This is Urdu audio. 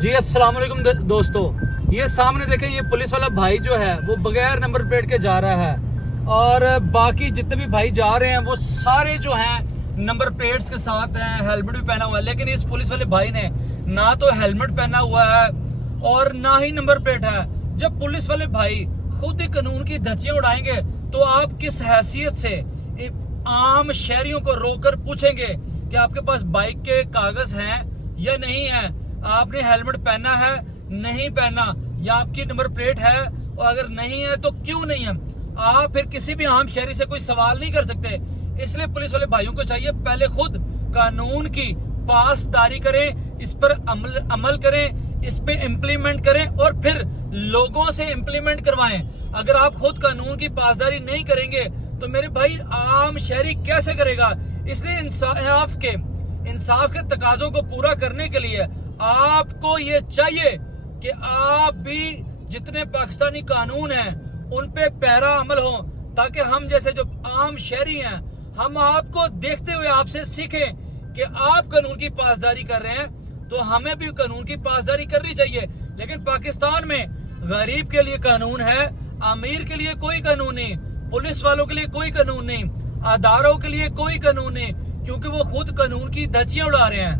جی السلام علیکم دوستو، یہ سامنے دیکھیں یہ پولیس والا بھائی جو ہے وہ بغیر نمبر پلیٹ کے جا رہا ہے اور باقی جتنے بھی بھائی جا رہے ہیں وہ سارے جو ہیں نمبر پلیٹس کے ساتھ ہیں، ہیلمٹ بھی پہنا ہوا ہے، لیکن اس پولیس والے بھائی نے نہ تو ہیلمٹ پہنا ہوا ہے اور نہ ہی نمبر پلیٹ ہے۔ جب پولیس والے بھائی خود ہی قانون کی دھچیاں اڑائیں گے تو آپ کس حیثیت سے عام شہریوں کو روک کر پوچھیں گے کہ آپ کے پاس بائک کے کاغذ ہیں یا نہیں ہیں، آپ نے ہیلمٹ پہنا ہے نہیں پہنا، یا آپ کی نمبر پلیٹ ہے اور اگر نہیں ہے تو کیوں نہیں ہے؟ آپ پھر کسی بھی عام شہری سے کوئی سوال نہیں کر سکتے۔ اس لیے پولیس والے بھائیوں کو چاہیے پہلے خود قانون کی پاسداری کریں، اس پر عمل کریں، اس پہ امپلیمنٹ کریں اور پھر لوگوں سے امپلیمنٹ کروائیں۔ اگر آپ خود قانون کی پاسداری نہیں کریں گے تو میرے بھائی عام شہری کیسے کرے گا؟ اس لیے انصاف کے تقاضوں کو پورا کرنے کے لیے آپ کو یہ چاہیے کہ آپ بھی جتنے پاکستانی قانون ہیں ان پہ پیرا عمل ہوں، تاکہ ہم جیسے جو عام شہری ہیں ہم آپ کو دیکھتے ہوئے آپ سے سیکھیں کہ آپ قانون کی پاسداری کر رہے ہیں تو ہمیں بھی قانون کی پاسداری کرنی چاہیے۔ لیکن پاکستان میں غریب کے لیے قانون ہے، امیر کے لیے کوئی قانون نہیں، پولیس والوں کے لیے کوئی قانون نہیں، اداروں کے لیے کوئی قانون نہیں، کیونکہ وہ خود قانون کی دھچیاں اڑا رہے ہیں۔